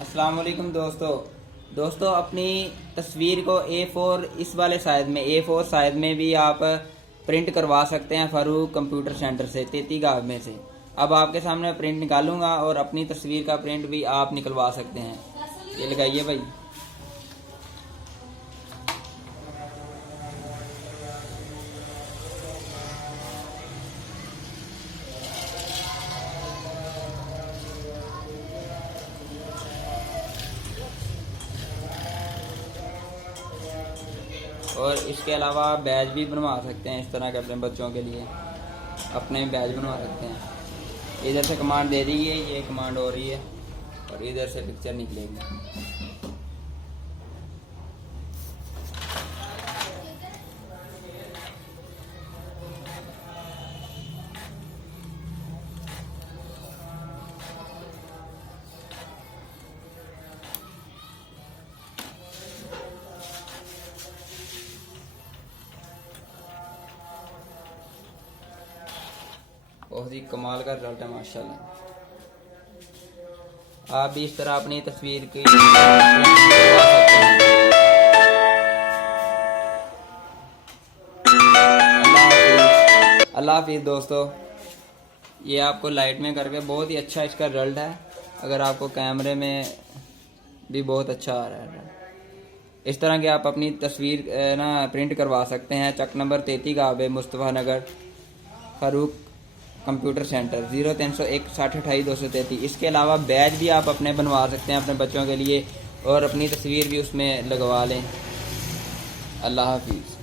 अस्सलाम वालेकुम दोस्तों अपनी तस्वीर को A4 इस वाले साइज में A4 साइज में भी आप प्रिंट करवा सकते हैं फारूक कंप्यूटर सेंटर से 33 गाँव में से। अब आपके सामने प्रिंट निकालूंगा और अपनी तस्वीर का प्रिंट भी आप निकलवा सकते हैं। ये लगाइए भाई। और इसके अलावा आप बैज भी बनवा सकते हैं इस तरह के अपने बच्चों के लिए, अपने बैज बनवा सकते हैं। इधर से कमांड दे दी है, ये कमांड हो रही है और इधर से पिक्चर निकलेगी। बहुत ही कमाल का रिजल्ट है माशाल्लाह। आप भी इस तरह अपनी तस्वीर की करवा सकते हैं। अल्लाह हाफिज़ दोस्तों। ये आपको लाइट में करके बहुत ही अच्छा इसका रिजल्ट है। अगर आपको कैमरे में भी बहुत अच्छा आ रहा है। इस तरह के आप अपनी तस्वीर प्रिंट करवा सकते हैं। चक नंबर 33 गाँव मुस्तफ़ा नगर, फारूक कंप्यूटर सेंटर 0301 60 28 233। इसके अलावा बैज भी आप अपने बनवा सकते हैं अपने बच्चों के लिए और अपनी तस्वीर भी उसमें लगवा लें। अल्लाह हाफिज़।